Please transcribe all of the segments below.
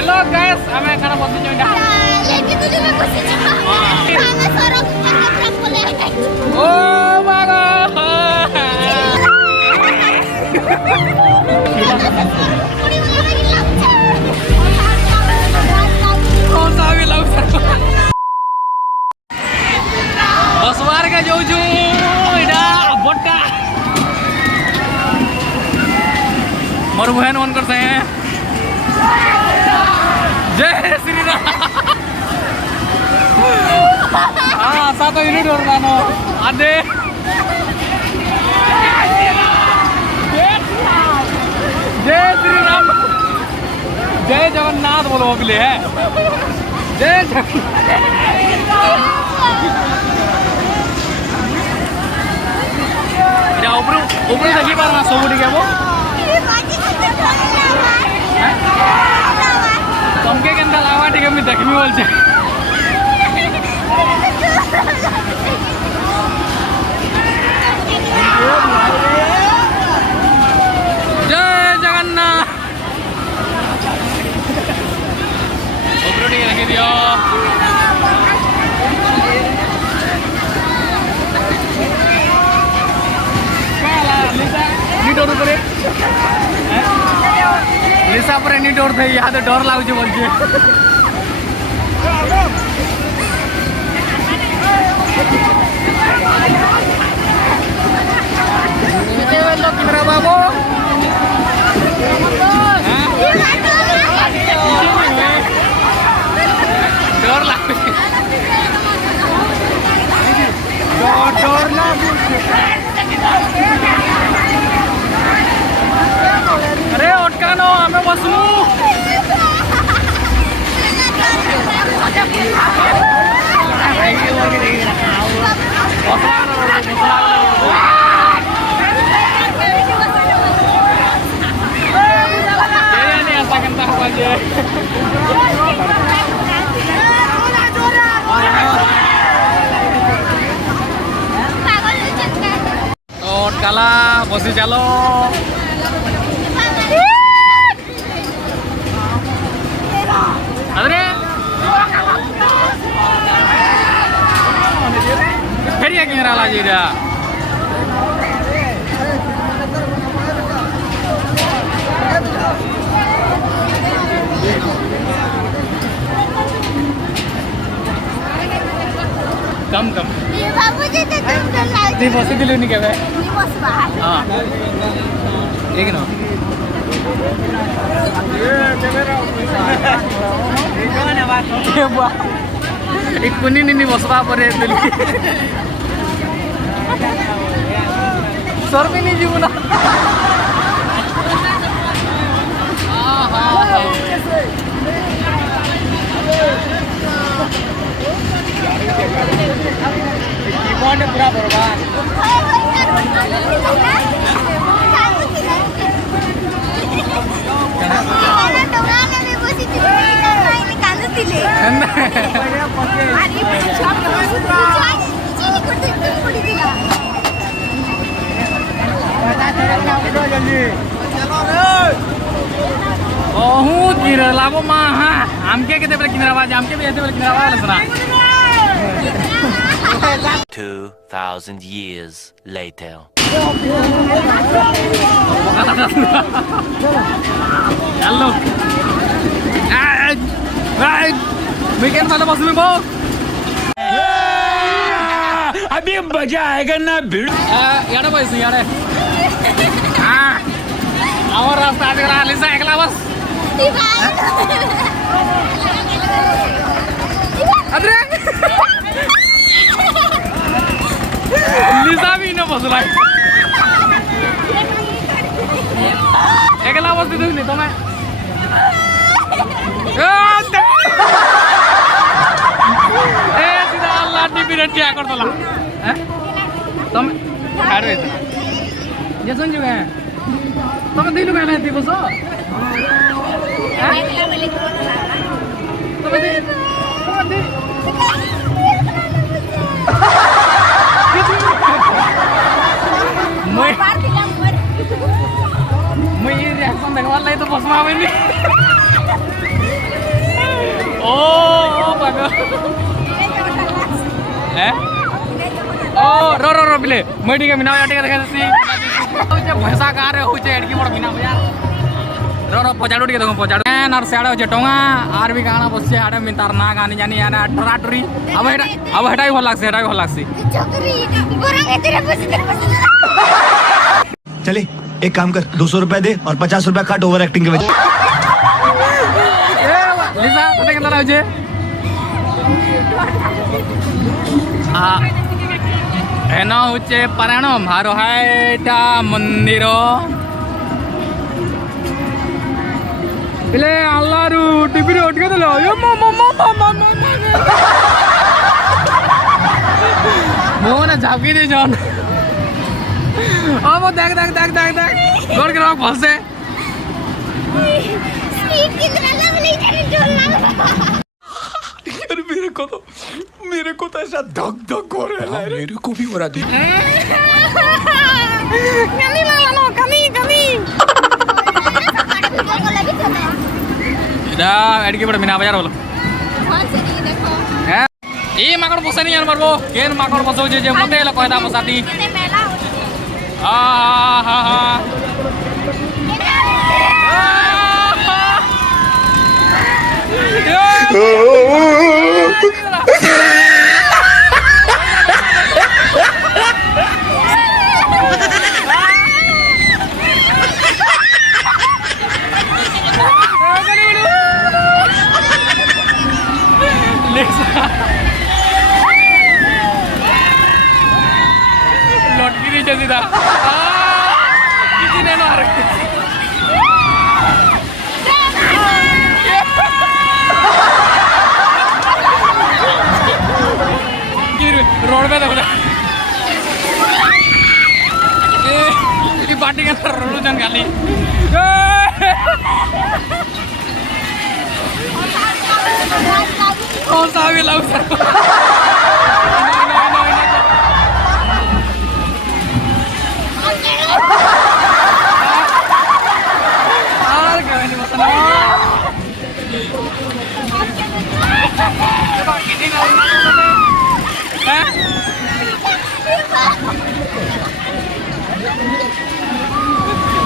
Hello guys, ame kana bossi join. Lagi tu juga bossi join. Kami sorok nabrak boleh. Oh my god. कौन सा भी लग बस बार का जो इडा बोटा मरुभूमि ऑन करते हैं जय श्री राम हाँ साथ यूनिट और मानो आधे जय श्री राम जय जगन्नाथ बोलो अगले है जय जगन्नाथ ऊपर ऊपर देखी पार ना सब ठीक है वो तुमके के अंदर लावा ठीक है मैं देखमी बोल छे जय जगन्नाथ ऊपर ठीक लगे दियो डर करे लिसा पर नहीं डर थे यहाँ तो डर लागुचे बोलछे किमरा बाबू डर लागुचे डर लागुचे अरे अटकानो हमें बसलू अटकाला बसी चलो अरे फिर ये किंगरा लाजी रहा कम कम ये बाबू जी तो तुम तो लाल नहीं बस दिलो नहीं कहवे नहीं बस बाहर हां एक ना ये कैमरा कोना बात के बा एक कुनी नहीं बसवा परे दिल सर में नहीं जीवना कीबोर्ड पूरा बर्बाद बहुत गिरा लाभो महा आमके केते बेले किनरा बाज आमके भी ऐसे बेले किनरा बाज लसना 2000 years later हेलो वीकेंड वाला बस में बो अभी मजा आएगा ना भीड़ यार बस यार हां और रास्ता दिखला लिसा एकला बस अरे लिसा भी न बसला एकला बस दे नहीं तो मैं ए सीधा अल्लाह टीवी रे क्या कर दला हैं तुम खाड़ रहे थे ये सुन जो है तुम दिलु कहना है बसो तुम दे मैं ये रिएक्शन देखवा लाई तो बस में आवे नहीं Oh, bagus. Oh, ro bile. Medi ke mina ya sih. Bahasa kare ho je edki bor mina yaar. रो पचाड़ो टिके देखो पचाड़ो नार सेड़ा हो टोंगा आर भी गाना बसছে आडे मिनटार ना गानी जानी आना टराटरी अब हेटाई भल लागছে हेटाई भल लागছে चोकरी गोरंग तेरे बस चले एक काम कर 200 रुपए दे और 50 रुपए काट ओवर एक्टिंग के वजह लिसा कते केतना होছে एना होছে पारायण मारो हायटा मंदिर इले अल्लाहरु टीवी रे उठके देलो यो मोना झापकी दे जन अब देख गोर के फसे स्पीड कितना लवली जाने डोलना यार मेरे को तो ऐसा धक धक हो रहा है मेरे को भी हो रहा थी कमी वाला नो कमी इदा एडकी बड़ मिना बाजार बोलो कौन से नहीं देखो हैं ई माकड़ पोसे नहीं मारबो केन माकड़ पोसो जे मते ल कहदा पोसाती मैंने मेला हा लटकी दी सीधा किसी ने मार रोड पे देखो ये पार्टी के अंदर रोड जन गाली कौन सा भी लाओ सर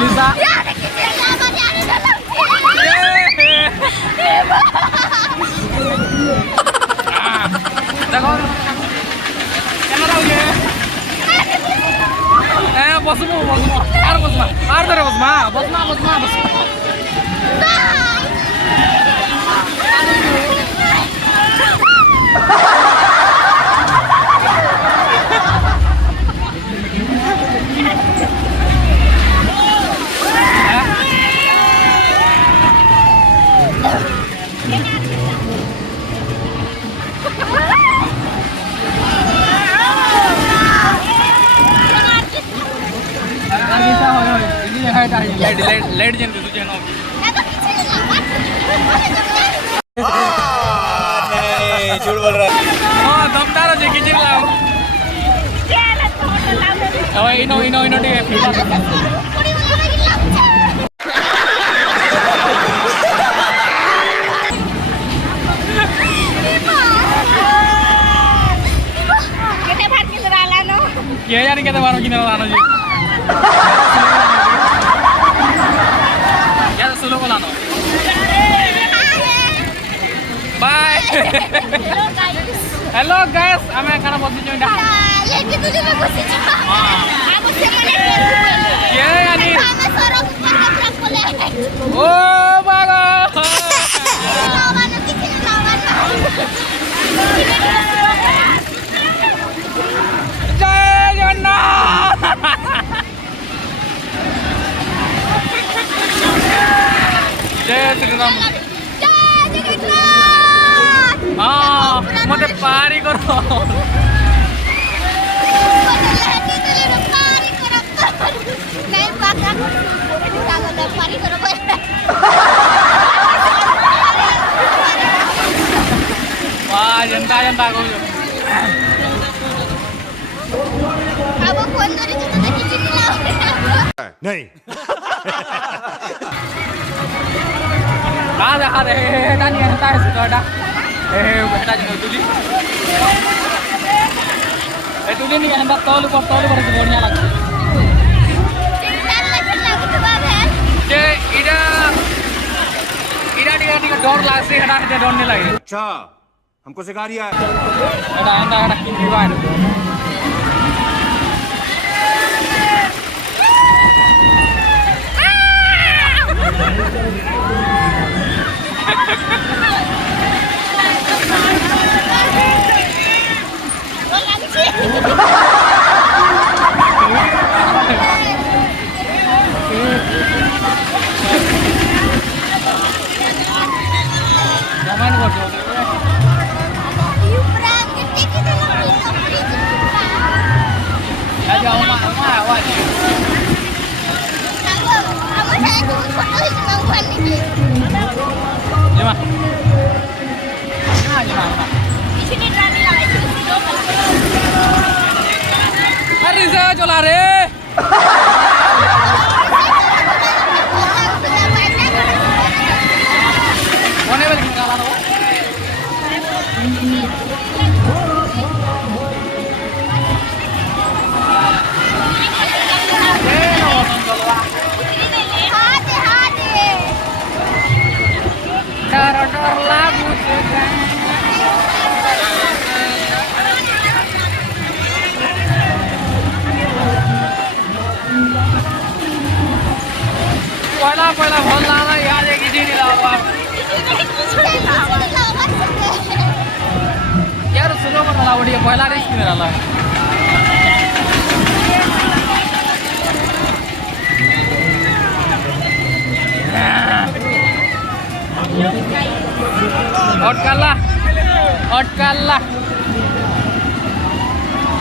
Lisa देखो कैमरा हो गया बसमा आर दरे बसमा लाइट जन दे तुझे ना नहीं झूठ बोल रहा है हां दमदार जे किचिन लाओ ओए इनो टे फीला केते भात किन राला नो के जाने केते बारो किन लानो जी यार सुनो बोलानो बाय हेलो गाइस हमें खाना बसि जोंडा लेके तुझे मैं बसि जा अब से मने ये यानी हमें सड़क पर ट्रक बोले ओ बागा लावाना किसी ने लावाना जय जगन्नाथ जय श्री राम हाँ मत पारी करो नहीं पाका पारी करो वाह जनता को अब फोन करे तो किसी ने लाओ नहीं ada tanya entah sudah ada बेटा जी तुली ए तुली नहीं हम तौल पर बढ़िया लगे जे इरा डर लागसे हटा के डर नहीं लगे अच्छा हमको सिखा रिया है एटा की बात Jangan bodoh. Aja oma awak. Lima. Hari saya jual re. Mana balik kalau lo? Dar lagu sekarang. Pala bhol lala yaad hai kisi ne lawa yaar suno ko lala odi pala risk ne lala अटकाला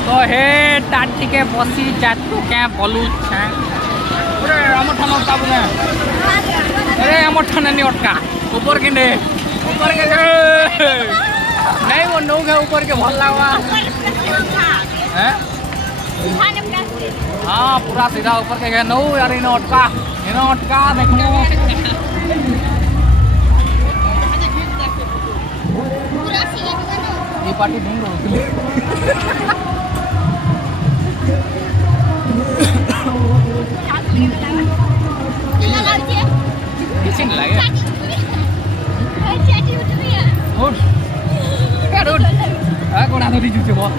तो हे टाटी के बसी जातु क्या बोलू छे अरे हमर ठान अटका बोले अरे हमर ठान नहीं अटका ऊपर के नहीं वो नौ के ऊपर के भल लागवा हैं हाँ पूरा सीधा ऊपर के गए नौ यार इनो अटका देखो ये पार्टी ढूंढ रहा किसी ने लगे उठ क्या उठ कौन आता थी जूते बहुत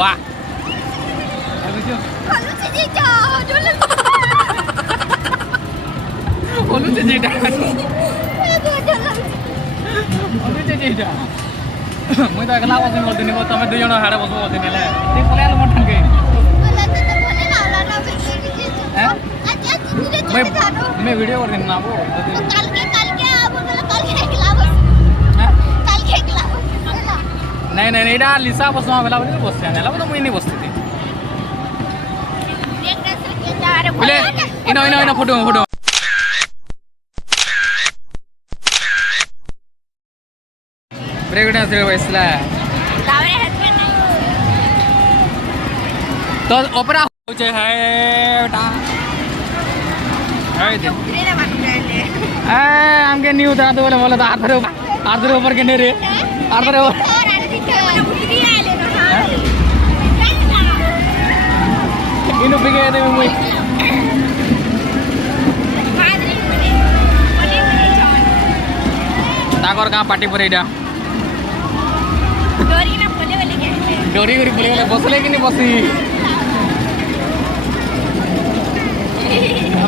वाह Olu cecida. Moi ta kala wasin bolti ni bo tame dui jona hare bosbo bolti nile. Ti pore alu motan ke. मैं वीडियो कर देना वो कल के अब कल के खिलाफ नहीं डा लिसा बसमा बेला बोले बसते हैं ला तो मुई नहीं बसती थी बोले इनो फोटो ब्रेक डांस रे वैसला तो ओपेरा हो जे है बेटा हमके नहीं उतरा तो बोले तो हाथ ऊपर के नहीं रे हाथ इन पिके दे मुई ताकर का पार्टी पर इडा डोरी गरी बोले बसले कि नहीं बसी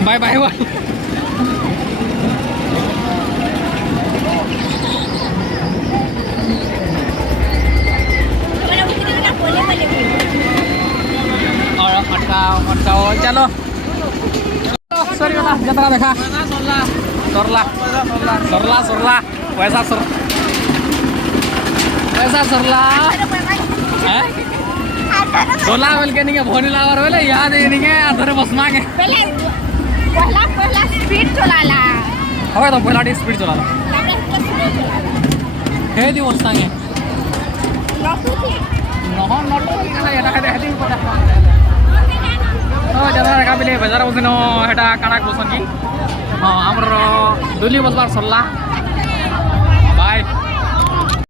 बाय बाय और अटकाओ चलो सॉरी वाला जतरा देखा सरला वैसा सरला हैं सोला बोल के नहीं भोनी लावर बोले याद है नहीं अधरे बस मांगे पहला स्पीड चलाला हवे तो पहला स्पीड चलाला हे दी वस्तांगे नॉट ये ना हेदी पता ओ जरा का बिले बेजार बसन हेटा काना बसन की हाँ आमर डुली बसबार सरला